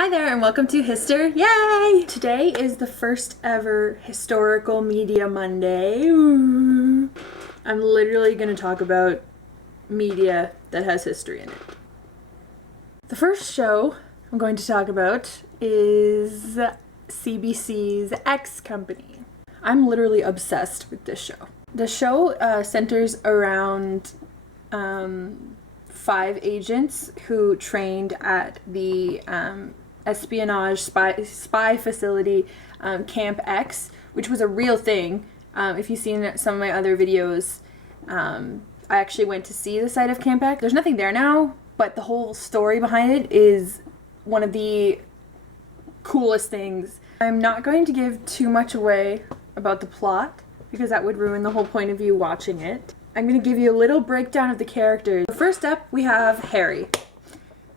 Hi there and welcome to Hister. Yay! Today is the first ever Historical Media Monday. Ooh. I'm literally going to talk about media that has history in it. The first show I'm going to talk about is CBC's X Company. I'm literally obsessed with this show. The show centers around 5 agents who trained at the espionage spy facility Camp X, which was a real thing. If you've seen some of my other videos, I actually went to see the site of Camp X. There's nothing there now, but the whole story behind it is one of the coolest things. I'm not going to give too much away about the plot because that would ruin the whole point of you watching it. I'm going to give you a little breakdown of the characters. First up, we have Harry.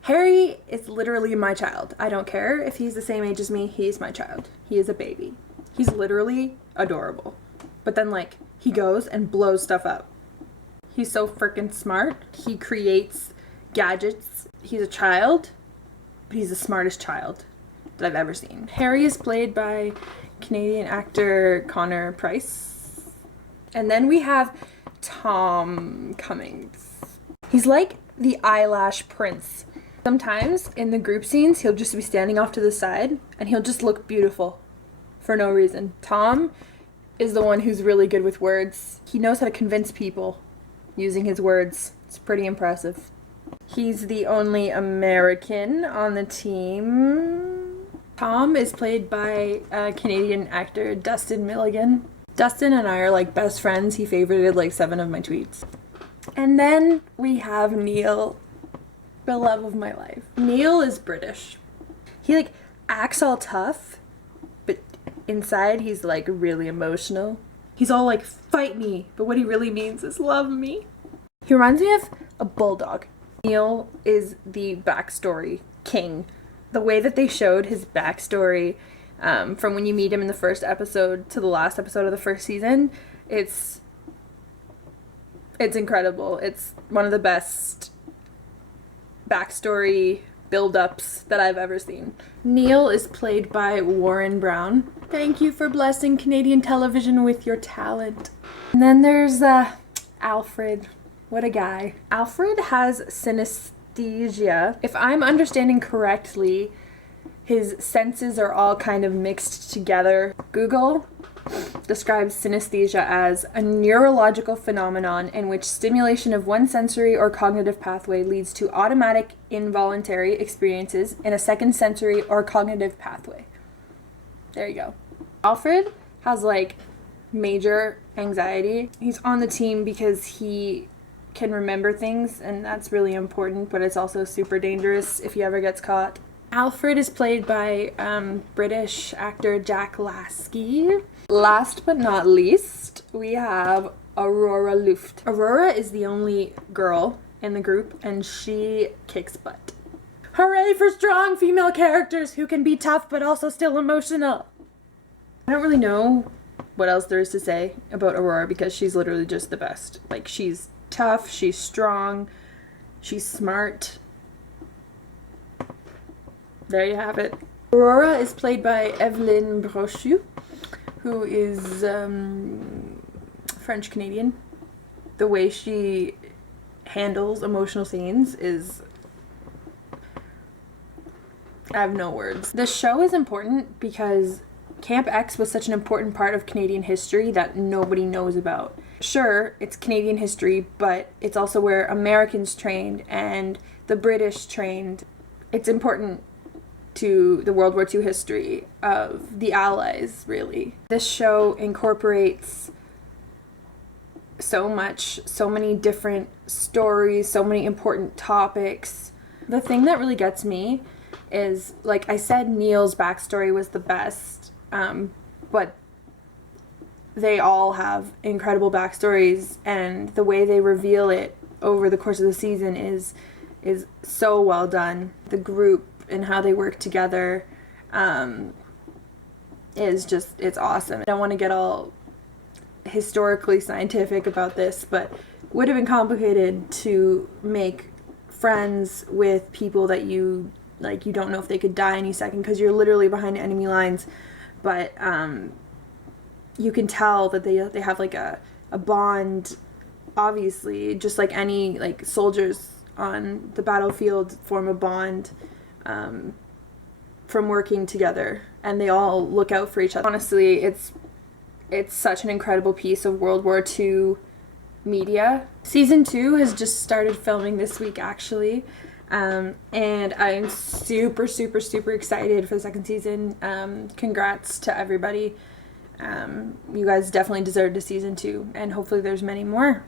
Harry is literally my child. I don't care if he's the same age as me, he's my child. He is a baby. He's literally adorable. But then, he goes and blows stuff up. He's so freaking smart. He creates gadgets. He's a child, but he's the smartest child that I've ever seen. Harry is played by Canadian actor Connor Price. And then we have Tom Cummings. He's like the eyelash prince. Sometimes in the group scenes, he'll just be standing off to the side and he'll just look beautiful for no reason. Tom is the one who's really good with words. He knows how to convince people using his words. It's pretty impressive. He's the only American on the team. Tom is played by Canadian actor Dustin Milligan. Dustin and I are best friends. He favorited 7 of my tweets. And then we have Neil, the love of my life. Neil is British. He acts all tough, but inside he's really emotional. He's all fight me, but what he really means is love me. He reminds me of a bulldog. Neil is the backstory king. The way that they showed his backstory from when you meet him in the first episode to the last episode of the first season, it's incredible. It's one of the best backstory build-ups that I've ever seen. Neil is played by Warren Brown. Thank you for blessing Canadian television with your talent. And then there's Alfred. What a guy. Alfred has synesthesia. If I'm understanding correctly, his senses are all kind of mixed together. Google describes synesthesia as a neurological phenomenon in which stimulation of one sensory or cognitive pathway leads to automatic involuntary experiences in a second sensory or cognitive pathway. There you go. Alfred has major anxiety. He's on the team because he can remember things, and that's really important, but it's also super dangerous if he ever gets caught. Alfred is played by British actor Jack Lasky. Last but not least, we have Aurora Luft. Aurora is the only girl in the group, and she kicks butt. Hooray for strong female characters who can be tough but also still emotional. I don't really know what else there is to say about Aurora because she's literally just the best. She's tough, she's strong, she's smart. There you have it. Aurora is played by Evelyne Brochu, who is French-Canadian. The way she handles emotional scenes is... I have no words. The show is important because Camp X was such an important part of Canadian history that nobody knows about. Sure, it's Canadian history, but it's also where Americans trained and the British trained. It's important to the World War II history of the Allies, really. This show incorporates so many different stories, so many important topics. The thing that really gets me is, I said, Neil's backstory was the best, but they all have incredible backstories, and the way they reveal it over the course of the season is so well done. The group and how they work together it's awesome. I don't want to get all historically scientific about this, but it would have been complicated to make friends with people that you like you don't know if they could die any second because you're literally behind enemy lines, but you can tell that they have like a bond, obviously, just like any like soldiers on the battlefield form a bond from working together, and they all look out for each other. Honestly, it's such an incredible piece of World War II media. Season 2 has just started filming this week, actually, and I'm super excited for the second season. Congrats to everybody. You guys definitely deserved a season 2, and hopefully there's many more.